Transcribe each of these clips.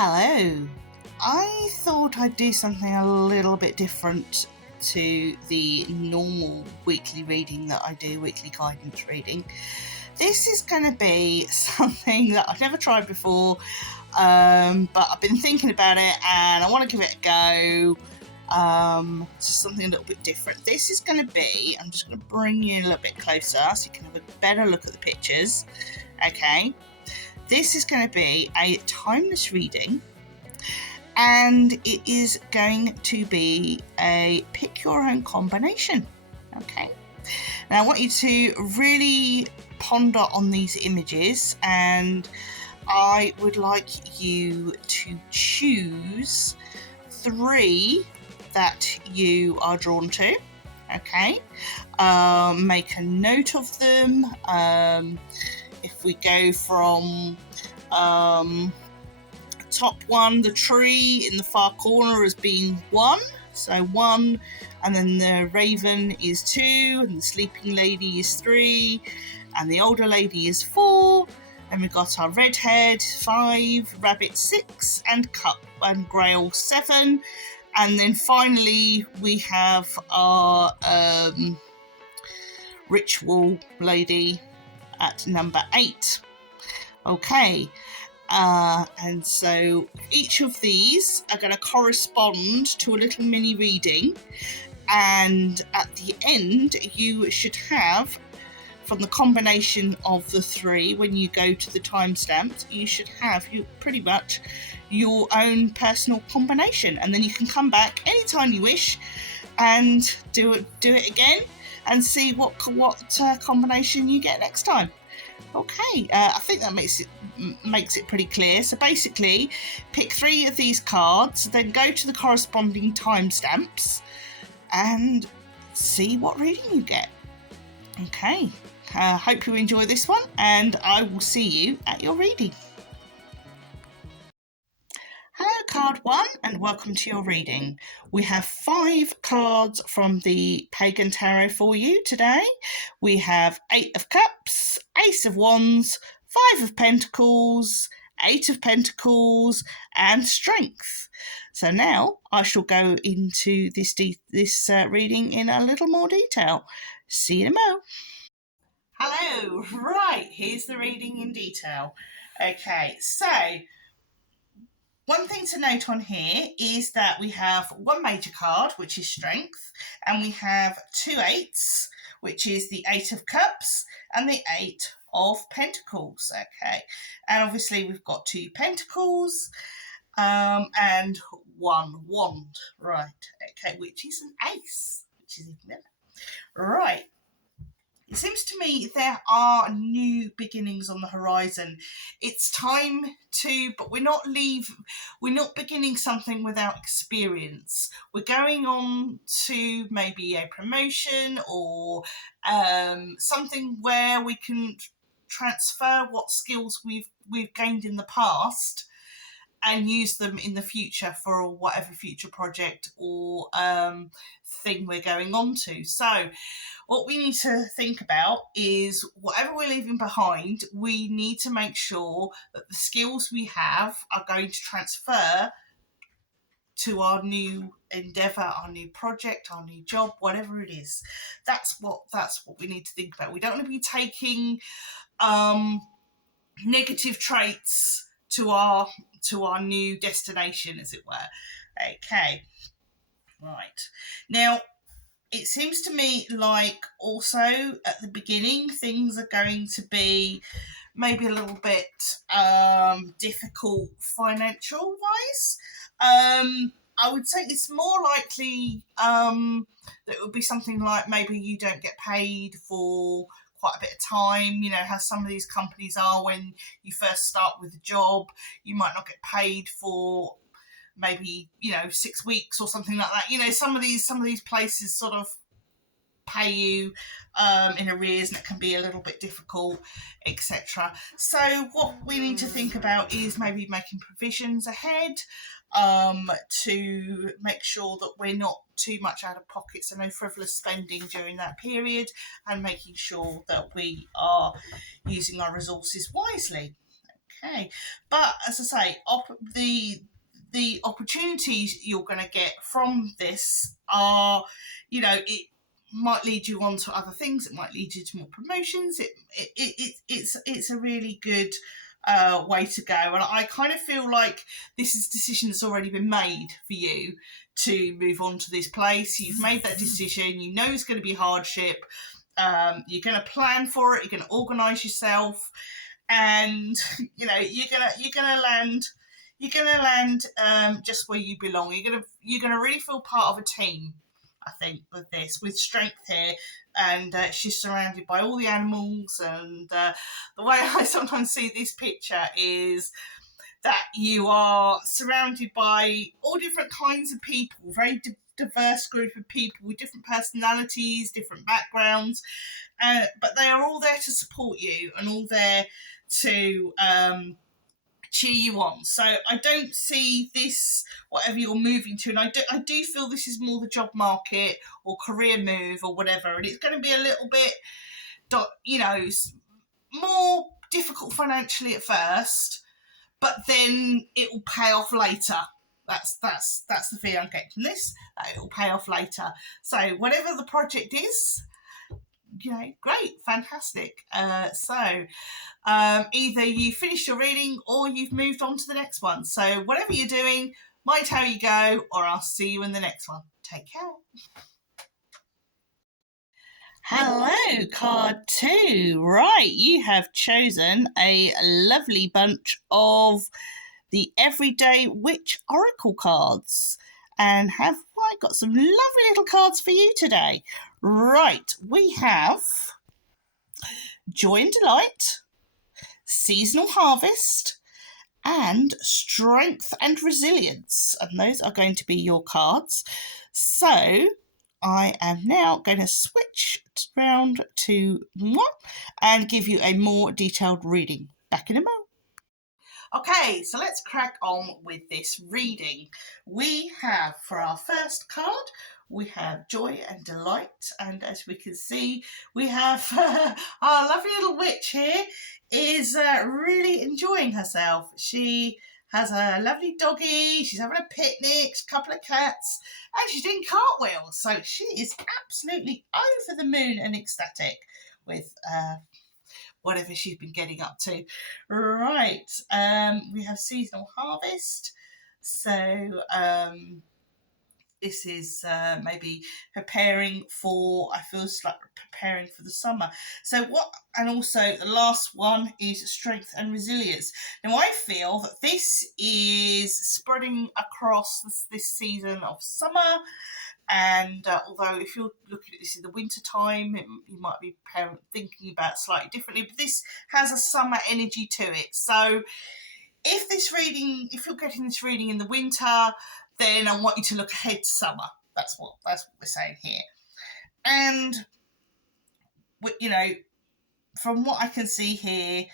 Hello. I thought I'd do something a little bit different to the normal weekly reading that I do, weekly guidance reading. This is going to be something that I've never tried before, but I've been thinking about it and I want to give it a go. Just something a little bit different. This is going to be, I'm just going to bring you a little bit closer so you can have a better look at the pictures. Okay. This is going to be a timeless reading, and it is going to be a pick your own combination. Okay. Now I want you to really ponder on these images, and I would like you to choose 3 that you are drawn to. Okay. Make a note of them. If we go from top one, the tree in the far corner as being 1, so 1, and then the raven is 2, and the sleeping lady is 3, and the older lady is 4. Then we've got our redhead 5, rabbit 6, and cup and grail 7, and then finally we have our ritual lady at number 8. Okay, and so each of these are going to correspond to a little mini reading, and at the end you should have, from the combination of the 3, when you go to the timestamps, you should have pretty much your own personal combination, and then you can come back anytime you wish and do it again and see what combination you get next time. Okay, I think that makes it pretty clear. So basically, pick 3 of these cards, then go to the corresponding timestamps and see what reading you get. Okay, hope you enjoy this one, and I will see you at your reading. Hello, card 1, and welcome to your reading. We have 5 cards from the Pagan Tarot for you today. We have 8 of Cups, Ace of Wands, 5 of Pentacles, 8 of Pentacles, and Strength. So now I shall go into this reading in a little more detail. See you in a mo. Hello, right, here's the reading in detail. Okay, so one thing to note on here is that we have 1 major card, which is Strength, and we have 2 8s, which is the 8 of Cups and the 8 of Pentacles. Okay, and obviously we've got 2 Pentacles and 1 Wand, right? Okay, which is an Ace, which is even better. Right. It seems to me there are new beginnings on the horizon. It's time to, but we're not beginning something without experience. We're going on to maybe a promotion or something where we can transfer what skills we've gained in the past and use them in the future for whatever future project or thing we're going on to. So what we need to think about is whatever we're leaving behind, we need to make sure that the skills we have are going to transfer to our new endeavour, our new project, our new job, whatever it is. That's what we need to think about. We don't want to be taking negative traits to our new destination, as it were. Okay, right. Now, it seems to me like also at the beginning things are going to be maybe a little bit difficult financial wise. I would say it's more likely that it would be something like maybe you don't get paid for quite a bit of time, how some of these companies are when you first start with a job. You might not get paid for maybe 6 weeks or something like that. Some of these places sort of pay you in arrears, and it can be a little bit difficult, etc. So what we need to think about is maybe making provisions ahead to make sure that we're not too much out of pocket, so no frivolous spending during that period, and making sure that we are using our resources wisely. Okay, but as I say, the opportunities you're going to get from this are, it might lead you on to other things. It might lead you to more promotions. It's a really good way to go, and I kind of feel like this is a decision that's already been made for you to move on to this place. You've made that decision. You know it's going to be hardship. You're going to plan for it. You're going to organise yourself, and you're gonna land just where you belong. You're gonna really feel part of a team, I think, with strength here, and she's surrounded by all the animals. And the way I sometimes see this picture is that you are surrounded by all different kinds of people, very diverse group of people with different personalities, different backgrounds, but they are all there to support you and all there to cheer you on. So I don't see this, whatever you're moving to, and I do feel this is more the job market or career move or whatever, and it's going to be a little bit, more difficult financially at first, but then it will pay off later. That's the feeling I'm getting from this. That it will pay off later. So whatever the project is, great, fantastic. So either you finished your reading or you've moved on to the next one. So whatever you're doing, mind how you go, or I'll see you in the next one. Take care. Hello, card 2. Right, you have chosen a lovely bunch of the Everyday Witch Oracle cards. And have I got some lovely little cards for you today. Right, we have Joy and Delight, Seasonal Harvest, and Strength and Resilience. And those are going to be your cards. So I am now going to switch round to one and give you a more detailed reading. Back in a moment. Okay, so let's crack on with this reading. We have, for our first card, we have Joy and Delight, and as we can see, we have our lovely little witch here is really enjoying herself. She has a lovely doggy, she's having a picnic, a couple of cats, and she's doing cartwheels. So she is absolutely over the moon and ecstatic with whatever she's been getting up to. Right, we have Seasonal Harvest. So this is maybe preparing for, I feel like preparing for the summer. So and also the last one is Strength and Resilience. Now I feel that this is spreading across this season of summer. And although if you're looking at this in the winter time, you might be thinking about it slightly differently, but this has a summer energy to it. So if you're getting this reading in the winter, then I want you to look ahead to summer. That's what we're saying here. And from what I can see here,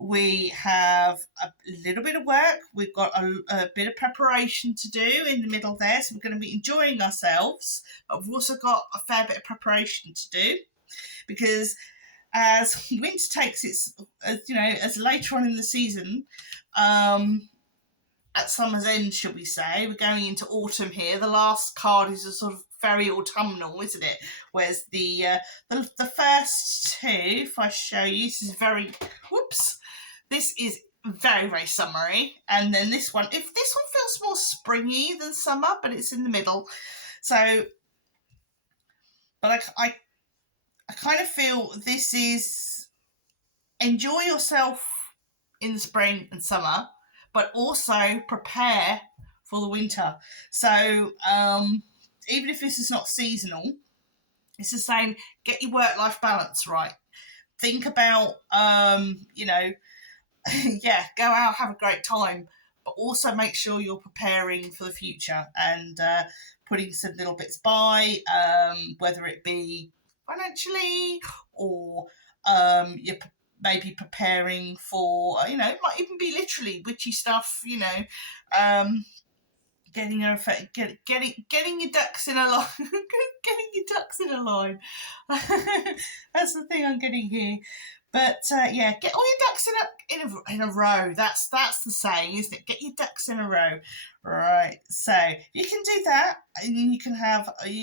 we have a little bit of work. We've got a bit of preparation to do in the middle there, so we're going to be enjoying ourselves. But we've also got a fair bit of preparation to do, because as winter takes as later on in the season, at summer's end, shall we say, we're going into autumn here. The last card is a sort of very autumnal, isn't it? Whereas the first two, if I show you, this is very, very summery. And then this one feels more springy than summer, but it's in the middle. So, but I kind of feel this is enjoy yourself in the spring and summer, but also prepare for the winter. So even if this is not seasonal, it's the same. Get your work-life balance right. Think about, go out, have a great time, but also make sure you're preparing for the future and putting some little bits by, whether it be financially or you're maybe preparing for, it might even be literally witchy stuff, getting your ducks in a line. Getting your ducks in a line. That's the thing I'm getting here. But yeah, get all your ducks in a row. That's the saying, isn't it? Get your ducks in a row. Right. So you can do that, and you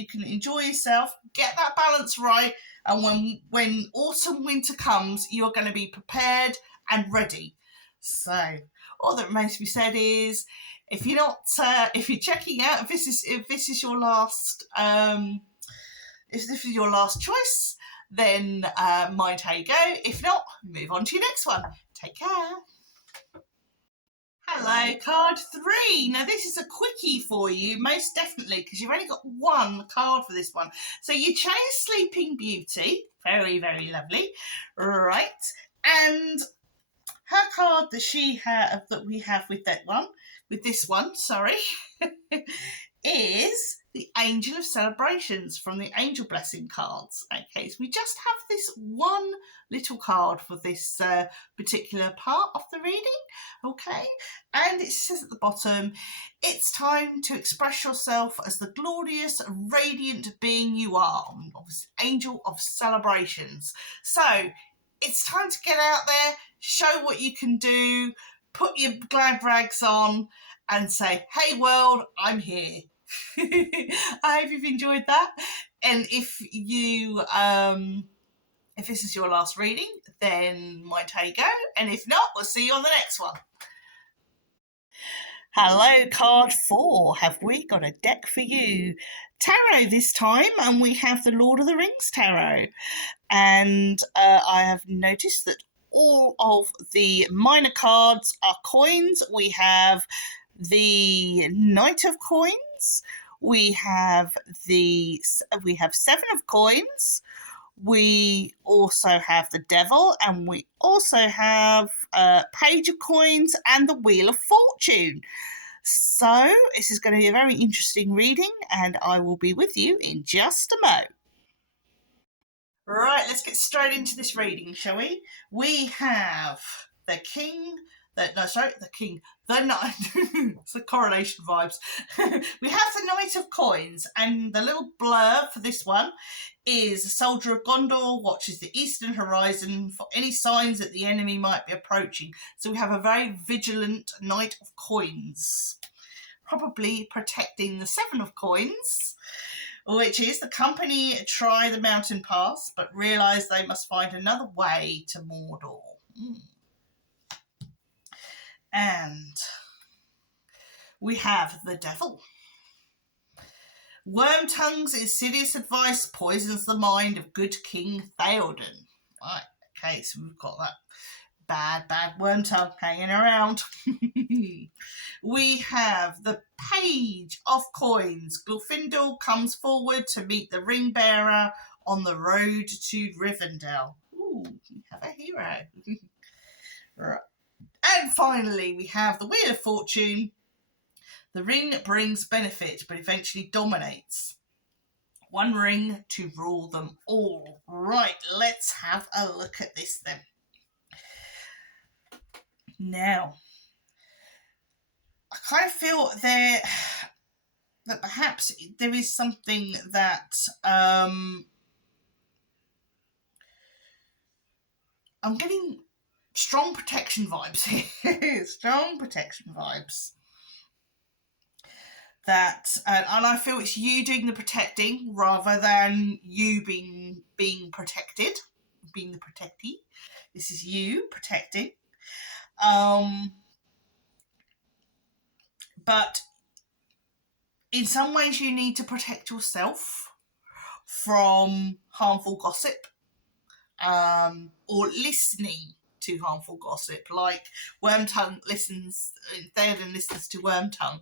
can enjoy yourself. Get that balance right, and when autumn winter comes, you're going to be prepared and ready. So all that remains to be said is, if you're not, if you're checking out, if this is your last, if this is your last choice, then mind how you go. If not, move on to your next one. Take care. Hello, card 3. Now, this is a quickie for you, most definitely, because you've only got one card for this one. So you chose Sleeping Beauty. Very, very lovely. Right. And her card that she have that we have with this one, is the Angel of Celebrations from the Angel Blessing cards. Okay, so we just have this one little card for this particular part of the reading. Okay, and it says at the bottom, it's time to express yourself as the glorious, radiant being you are. Obviously, Angel of Celebrations. So it's time to get out there, show what you can do, put your glad rags on, and say, hey world, I'm here. I hope you've enjoyed that. And if this is your last reading, then mind how you go. And if not, we'll see you on the next one. Hello, card 4. Have we got a deck for you? Tarot this time, and we have the Lord of the Rings tarot. And I have noticed that all of the minor cards are coins. We have the Knight of Coins. We have 7 of Coins. We also have the Devil, and we also have Page of Coins and the Wheel of Fortune. So this is going to be a very interesting reading, and I will be with you in just a moment. Right, let's get straight into this reading, shall we? We have the Knight. It's the Coronation vibes. We have the Knight of Coins, and the little blurb for this one is: a soldier of Gondor watches the eastern horizon for any signs that the enemy might be approaching. So we have a very vigilant Knight of Coins, probably protecting the 7 of Coins, which is the company try the mountain pass, but realise they must find another way to Mordor. And we have the Devil. Wormtongue's insidious advice poisons the mind of good King Theoden. Right, okay, so we've got that bad Wormtongue hanging around. We have the Page of Coins. Glorfindel comes forward to meet the ring bearer on the road to Rivendell. Ooh, we have a hero. Right. And finally, we have the Wheel of Fortune. The ring brings benefit, but eventually dominates. One ring to rule them all. Right, let's have a look at this then. Now, I kind of feel that perhaps there is something that I'm getting strong protection vibes here. Strong protection vibes. And I feel it's you doing the protecting rather than you being protected, being the protectee. This is you protecting. But in some ways you need to protect yourself from harmful gossip, or listening to harmful gossip, like Theoden listens to Wormtongue.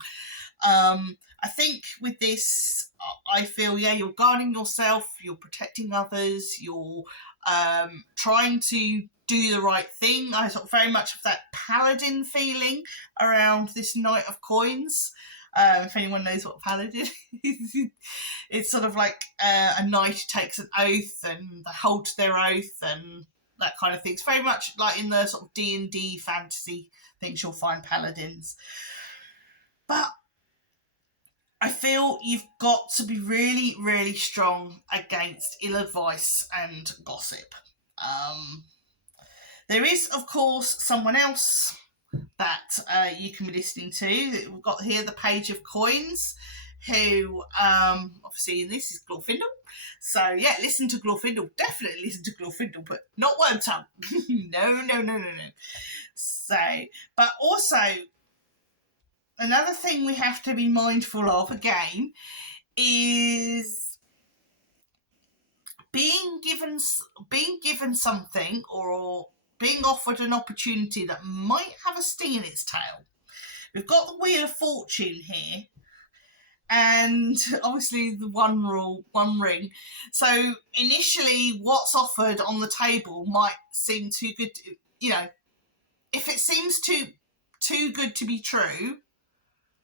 I think with this, I feel, you're guarding yourself, you're protecting others, you're trying to do the right thing. I sort of very much have that paladin feeling around this Knight of Coins. If anyone knows what paladin is, it's sort of like a knight who takes an oath and they hold to their oath and that kind of thing. It's very much like in the sort of D&D fantasy things you'll find paladins. But I feel you've got to be really, really strong against ill advice and gossip. There is, of course, someone else that you can be listening to. We've got here the Page of Coins, who obviously this is Glorfindel. So yeah, listen to Glorfindel. Definitely listen to Glorfindel, but not Wormtongue. No. So, but also another thing we have to be mindful of again is being given something or being offered an opportunity that might have a sting in its tail. We've got the Wheel of Fortune here, and obviously the one rule, one ring. So initially what's offered on the table might seem too good to, if it seems too good to be true,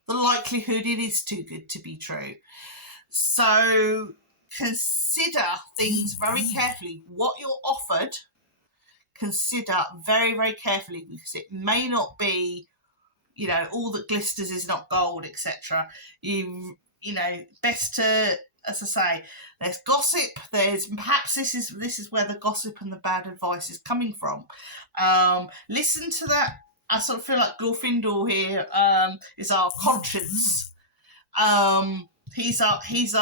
the likelihood it is too good to be true. So consider things very carefully. What you're offered, consider very, very carefully, because it may not be, all that glisters is not gold, etc. Best to, as I say, there's gossip. There's perhaps this is where the gossip and the bad advice is coming from. Listen to that. I sort of feel like Glorfindel here is our conscience. He's our he's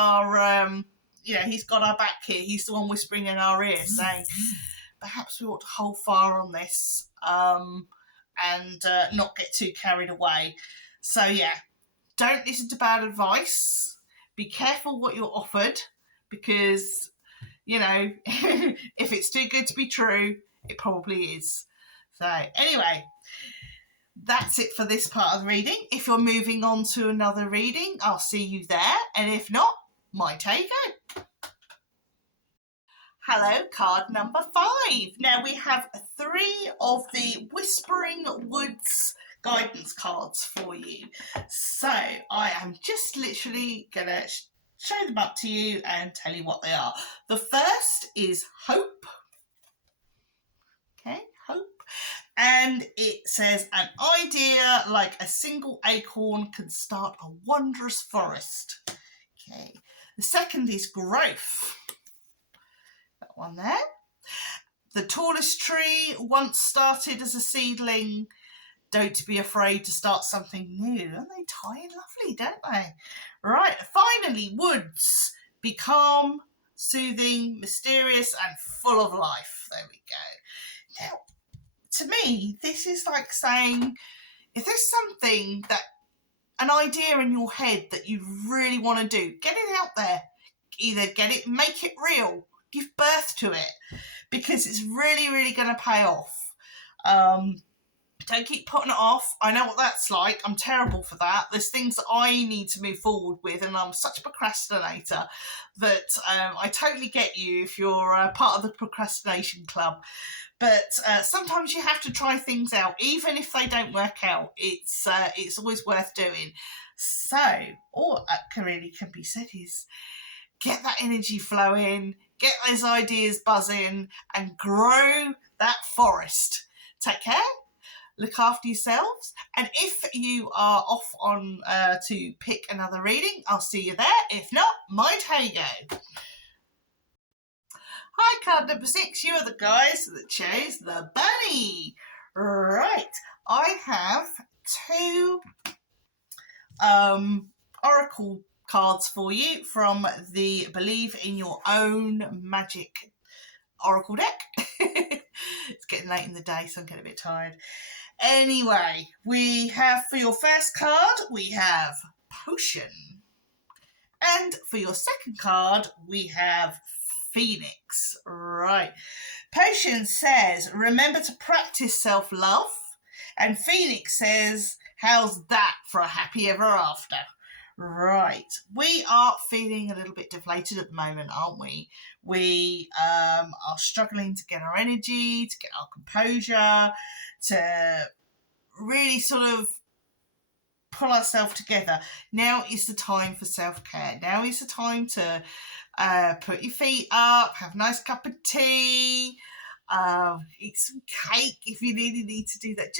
got our back here. He's the one whispering in our ear, saying, perhaps we ought to hold fire on this and not get too carried away. So yeah, don't listen to bad advice. Be careful what you're offered, because if it's too good to be true, it probably is. So anyway, that's it for this part of the reading. If you're moving on to another reading, I'll see you there, and if not, my take go. Hello, card number 5. Now we have 3 of the Whispering Woods guidance cards for you. So I am just literally going to show them up to you and tell you what they are. The first is Hope. Okay, Hope. And it says, an idea like a single acorn can start a wondrous forest. Okay. The second is Growth. That one there. The tallest tree once started as a seedling. Don't be afraid to start something new. And they tie in lovely, don't they? Right. Finally, Woods. Be calm, soothing, mysterious, and full of life. There we go. Now, to me, this is like saying, if there's something an idea in your head that you really want to do, get it out there. Either make it real, give birth to it, because it's really, really going to pay off. Don't keep putting it off. I know what that's like. I'm terrible for that. There's things that I need to move forward with, and I'm such a procrastinator that I totally get you if you're part of the procrastination club. But sometimes you have to try things out, even if they don't work out. It's always worth doing. So all that really can be said is get that energy flowing, get those ideas buzzing, and grow that forest. Take care. Look after yourselves, and if you are off on to pick another reading, I'll see you there. If not, my Tago. Hi, card number 6. You are the guys that chose the bunny. Right, I have 2 oracle cards for you from the Believe in Your Own Magic oracle deck. It's getting late in the day, so I'm getting a bit tired. Anyway, we have, for your first card, we have Potion. And for your second card, we have Phoenix. Right. Potion says, remember to practice self-love. And Phoenix says, how's that for a happy ever after? Right. We are feeling a little bit deflated at the moment, aren't we? We are struggling to get our energy, to get our composure, to really sort of pull ourselves together. Now is the time for self-care. Now is the time to put your feet up, have a nice cup of tea, eat some cake if you really need to do that.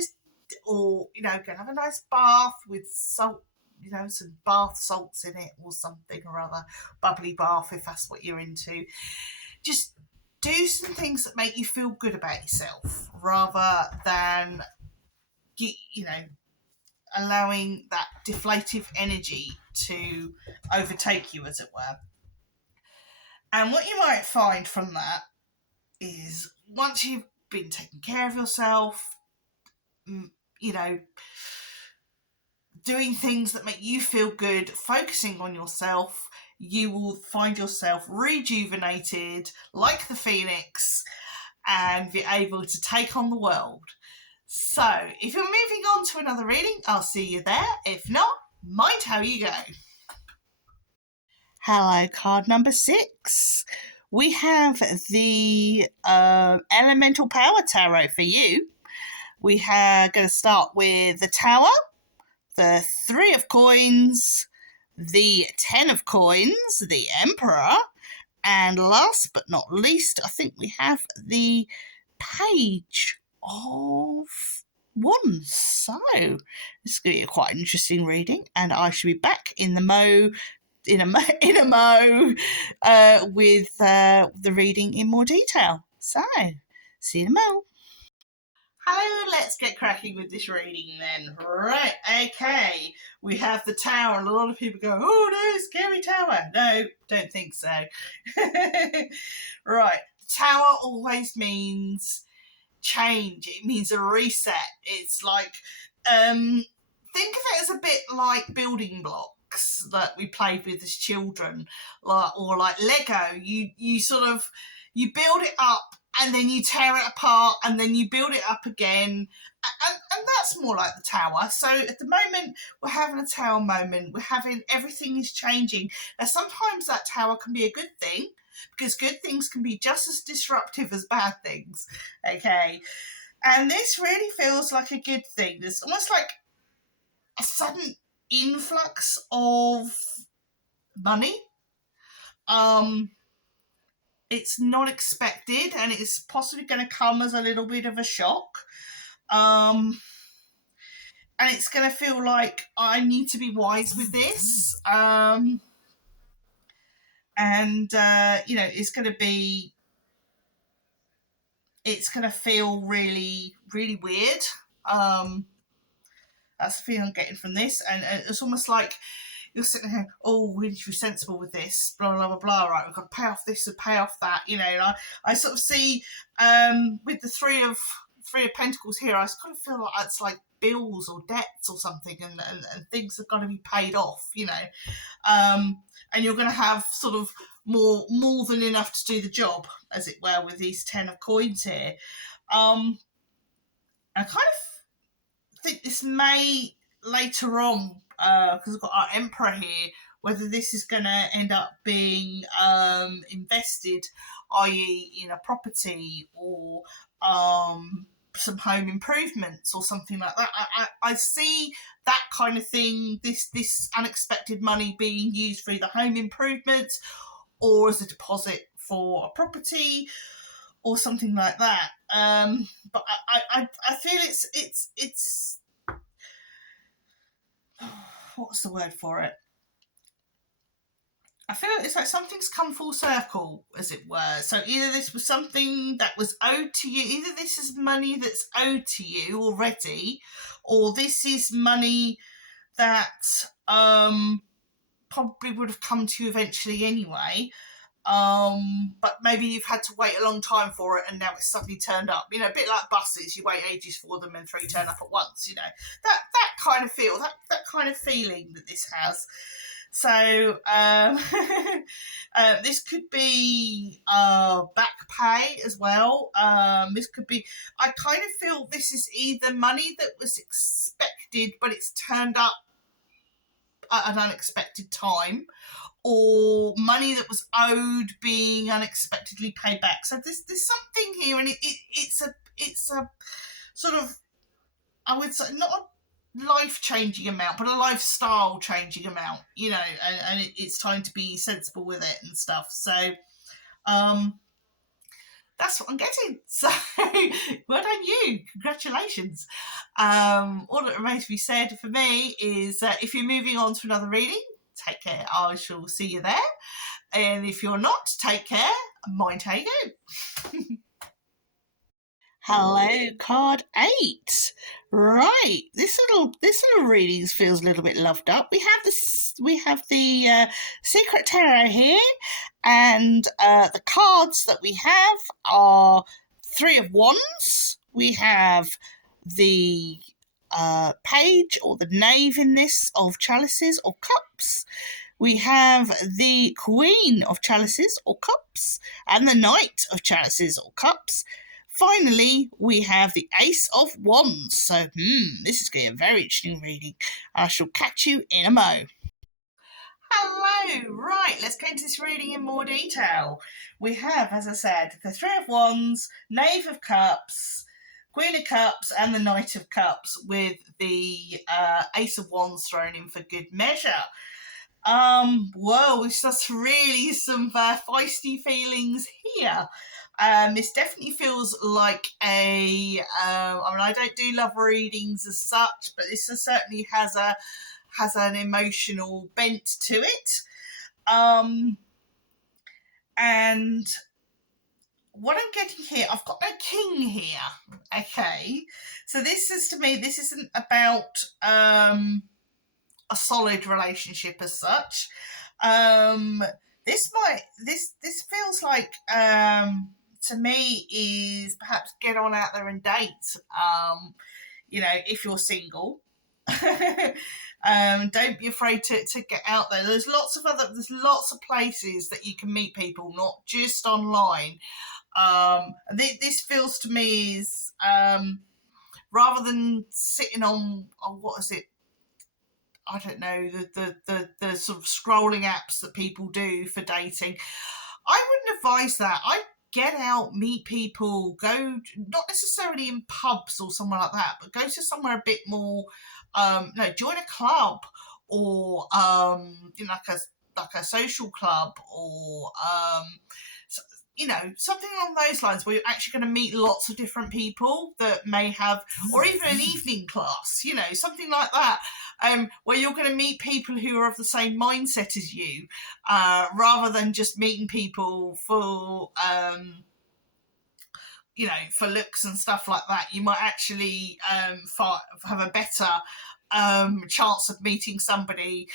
Or go and have a nice bath with salt, some bath salts in it or something or other. Bubbly bath if that's what you're into. Just do some things that make you feel good about yourself rather than, you know, allowing that deflative energy to overtake you, as it were. And what you might find from that is once you've been taking care of yourself, you know, doing things that make you feel good, focusing on yourself, you will find yourself rejuvenated like the phoenix and be able to take on the world. So if you're moving on to another reading, I'll see you there. If not, mind how you go. Hello, card number 6. We have the Elemental Power Tarot for you. We are going to start with the Tower, the 3 of Coins, the 10 of Coins, the Emperor, and last but not least, I think we have the Page of Wands. So this is going to be a quite interesting reading, and I shall be back in a mo with the reading in more detail. So see you in a mo. Hello, let's get cracking with this reading then. Right, okay. We have the Tower, and a lot of people go, oh no, scary Tower. No, don't think so. Right, Tower always means change. It means a reset. It's like, think of it as a bit like building blocks that we played with as children, or like Lego. You sort of, you build it up and then you tear it apart and then you build it up again. And that's more like the Tower. So at the moment, we're having a Tower moment. We're having, everything is changing. Now, sometimes that Tower can be a good thing, because good things can be just as disruptive as bad things, okay? And this really feels like a good thing. There's almost like a sudden influx of money. It's not expected, and it's possibly going to come as a little bit of a shock. And it's going to feel like I need to be wise with this. You know, it's going to feel really, really weird. That's the feeling I'm getting from this. And it's almost like you're sitting here, oh, we need to be sensible with this, blah, blah, blah, blah, right, we've got to pay off this and pay off that, you know. And I sort of see, with the three of Pentacles here, I kind of feel like it's like bills or debts or something, and things are going to be paid off, you know. And you're going to have sort of more than enough to do the job, as it were, with these 10 of Coins here. I kind of think this may later on, because we've got our Emperor here, whether this is going to end up being invested, i.e. in a property or some home improvements or something like that. I see that kind of thing, this unexpected money being used for either home improvements or as a deposit for a property or something like that. But I feel it's what's the word for it? I feel it's like something's come full circle, as it were. So either this was something that was owed to you, either this is money that's owed to you already, or this is money that probably would have come to you eventually anyway. But maybe you've had to wait a long time for it and now it's suddenly turned up. You know, a bit like buses, you wait ages for them and 3 turn up at once, you know. That kind of feel, that kind of feeling that this has. So this could be back pay as well. This could be, I kind of feel this is either money that was expected but it's turned up at an unexpected time, or money that was owed being unexpectedly paid back. So there's something here, and it's a sort of, I would say, not a life-changing amount, but a lifestyle-changing amount, you know, and it's time to be sensible with it and stuff. So that's what I'm getting. So well done you. Congratulations. All that remains to be said for me is if you're moving on to another reading, take care. I shall see you there. And if you're not, take care. Mind how you go. Hello, card 8. Right, this little reading feels a little bit loved up. We have the Secret Tarot here, and the cards that we have are 3 of Wands. We have the Page or the Knave in this of Chalices or Cups. We have the Queen of Chalices or Cups and the Knight of Chalices or Cups. Finally, we have the Ace of Wands. So, this is going to be a very interesting reading. I shall catch you in a mo. Hello, right, let's go into this reading in more detail. We have, as I said, the Three of Wands, Knave of Cups, Queen of Cups, and the Knight of Cups, with the Ace of Wands thrown in for good measure. Whoa, that's really some feisty feelings here. This definitely feels like I mean, I don't do love readings as such, but this certainly has an emotional bent to it. And what I'm getting here, I've got no king here. Okay, so this is, to me, this isn't about a solid relationship as such. This feels like to me is perhaps get on out there and date. If you're single. Don't be afraid to get out there. There's lots of places that you can meet people, not just online. This feels to me is rather than sitting on what is it? I don't know, the sort of scrolling apps that people do for dating. I wouldn't advise that. I'd get out, meet people, go, not necessarily in pubs or somewhere like that, but go to somewhere a bit more, join a club or, like a social club or, something along those lines where you're actually going to meet lots of different people that may have, or even an evening class, something like that, where you're going to meet people who are of the same mindset as you, rather than just meeting people for, for looks and stuff like that. You might actually have a better chance of meeting somebody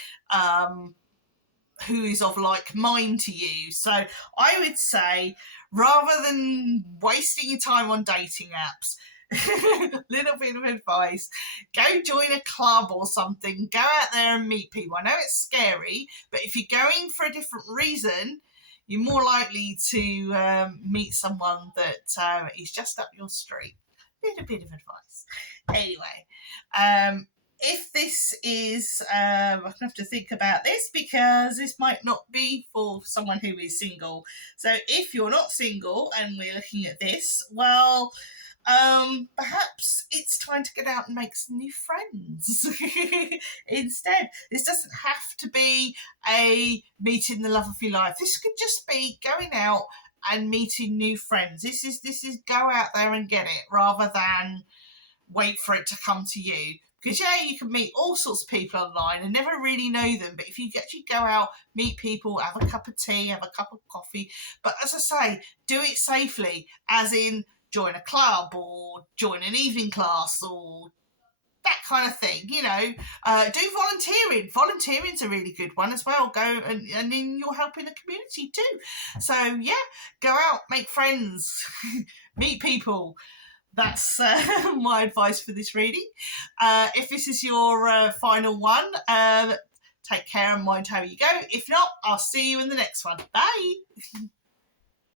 who is of like mind to you. So I would say, rather than wasting your time on dating apps, little bit of advice, go join a club or something, go out there and meet people. I know it's scary, but if you're going for a different reason, you're more likely to meet someone that is just up your street. Little bit of advice. Anyway, if this is, I have to think about this because this might not be for someone who is single. So if you're not single and we're looking at this, well, perhaps it's time to get out and make some new friends instead. This doesn't have to be a meeting the love of your life. This could just be going out and meeting new friends. This is go out there and get it rather than wait for it to come to you. Because, you can meet all sorts of people online and never really know them. But if you actually go out, meet people, have a cup of tea, have a cup of coffee. But as I say, do it safely, as in join a club or join an evening class or that kind of thing. Do volunteering. Volunteering's a really good one as well. Go and then you're helping the community too. So, go out, make friends, meet people. That's my advice for this reading. If this is your final one, take care and mind how you go. If not, I'll see you in the next one. Bye.